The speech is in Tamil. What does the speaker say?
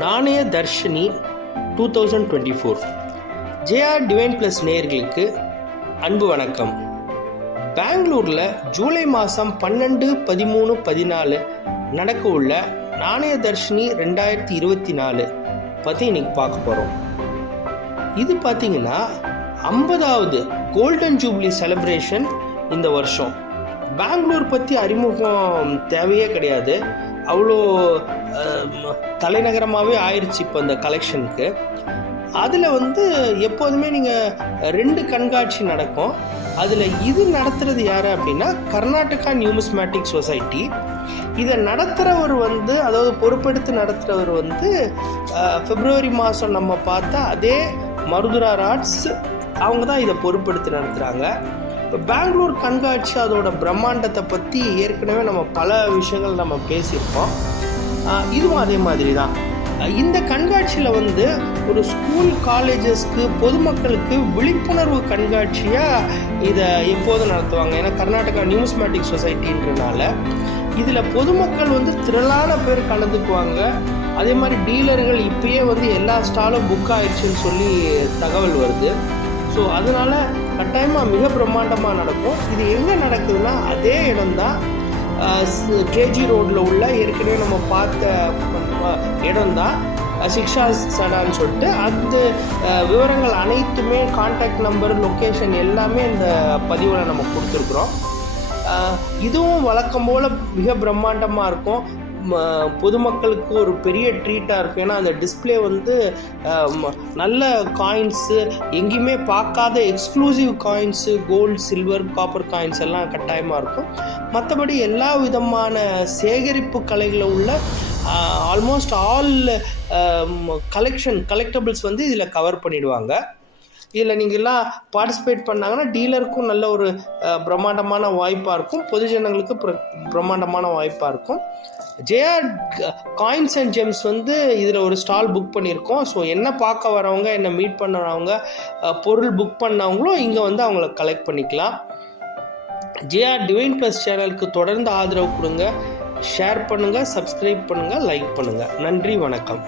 நாணய தர்ஷினி 2024 ஜேஆர் டிவைன் ப்ளஸ் நேயர்களுக்கு அன்பு வணக்கம். பெங்களூரில் ஜூலை மாதம் 12, 13, 14 நடக்க உள்ள நாணய தர்ஷினி 2024 பற்றி இன்னைக்கு பார்க்க போகிறோம். இது பார்த்தீங்கன்னா 50வது கோல்டன் ஜூப்ளி செலிப்ரேஷன் இந்த வருஷம். பெங்களூர் பற்றி அறிமுகம் தேவையே கிடையாது, அவ்வளோ தலைநகரமாகவே ஆயிடுச்சு இப்போ இந்த கலெக்ஷனுக்கு. அதில் எப்போதுமே நீங்கள் 2 கண்காட்சி நடக்கும். அதில் இது நடத்துகிறது யார் அப்படின்னா கர்நாடகா நியூமிஸ்மேட்டிக் சொசைட்டி. இதை நடத்துகிறவர் அதாவது பொறுப்பெடுத்து நடத்துகிறவர் பிப்ரவரி மாதம் நம்ம பார்த்தா அதே மருதுரா ராட்ஸ் அவங்க தான் இதை பொறுப்பெடுத்து நடத்துகிறாங்க. இப்போ பெங்களூர் கண்காட்சி அதோட பிரம்மாண்டத்தை பற்றி ஏற்கனவே நம்ம பல விஷயங்கள் நம்ம பேசியிருக்கோம். இதுவும் அதே மாதிரி தான். இந்த கண்காட்சியில் ஒரு ஸ்கூல் காலேஜஸ்க்கு பொதுமக்களுக்கு விழிப்புணர்வு கண்காட்சியாக இதை எப்போதும் நடத்துவாங்க. ஏன்னா கர்நாடகா நியூமிஸ்மேட்டிக் சொசைட்டின்றனால இதில் பொதுமக்கள் திரளான பேர் கலந்துக்குவாங்க. அதே மாதிரி டீலர்கள் இப்பயே எல்லா ஸ்டாலும் புக் ஆயிடுச்சுன்னு சொல்லி தகவல் வருது. ஸோ அதனால் கட்டாயமாக மிக பிரம்மாண்டமாக நடக்கும். இது எங்கே நடக்குதுன்னா அதே இடம்தான், கேஜி ரோடில் உள்ள ஏற்கனவே நம்ம பார்த்த இடம்தான், சிக்ஷா சடான்னு சொல்லிட்டு. அந்த விவரங்கள் அனைத்துமே கான்டாக்ட் நம்பர், லொக்கேஷன் எல்லாமே இந்த பதிவில் நம்ம கொடுத்துருக்குறோம். இதுவும் வழக்கம் போல் மிக பிரம்மாண்டமாக இருக்கும். பொதுமக்களுக்கு ஒரு பெரிய ட்ரீட்டாக இருக்கும். ஏன்னா அந்த டிஸ்பிளே நல்ல காயின்ஸு, எங்கேயுமே பார்க்காத exclusive coins, gold, silver, copper coins எல்லாம் கட்டாயமாக இருக்கும். மற்றபடி எல்லா விதமான சேகரிப்பு கலைகளில் உள்ள ஆல்மோஸ்ட் ஆல் கலெக்டபிள்ஸ் இதில் கவர் பண்ணிடுவாங்க. இதில் நீங்கள் எல்லாம் பார்ட்டிசிபேட் பண்ணாங்கன்னா டீலருக்கும் நல்ல ஒரு பிரம்மாண்டமான வாய்ப்பாக இருக்கும், பொதுஜனங்களுக்கு பிரம்மாண்டமான வாய்ப்பாக இருக்கும். ஜேஆர் காயின்ஸ் அண்ட் ஜெம்ஸ் இதில் ஒரு ஸ்டால் புக் பண்ணியிருக்கோம். ஸோ என்ன பார்க்க வரவங்க, என்ன மீட் பண்ணுறவங்க, பொருள் புக் பண்ணவங்களும் இங்கே அவங்கள கலெக்ட் பண்ணிக்கலாம். ஜேஆர் டிவைன் ப்ளஸ் சேனலுக்கு தொடர்ந்து ஆதரவு கொடுங்க, ஷேர் பண்ணுங்கள், சப்ஸ்கிரைப் பண்ணுங்கள், லைக் பண்ணுங்கள். நன்றி, வணக்கம்.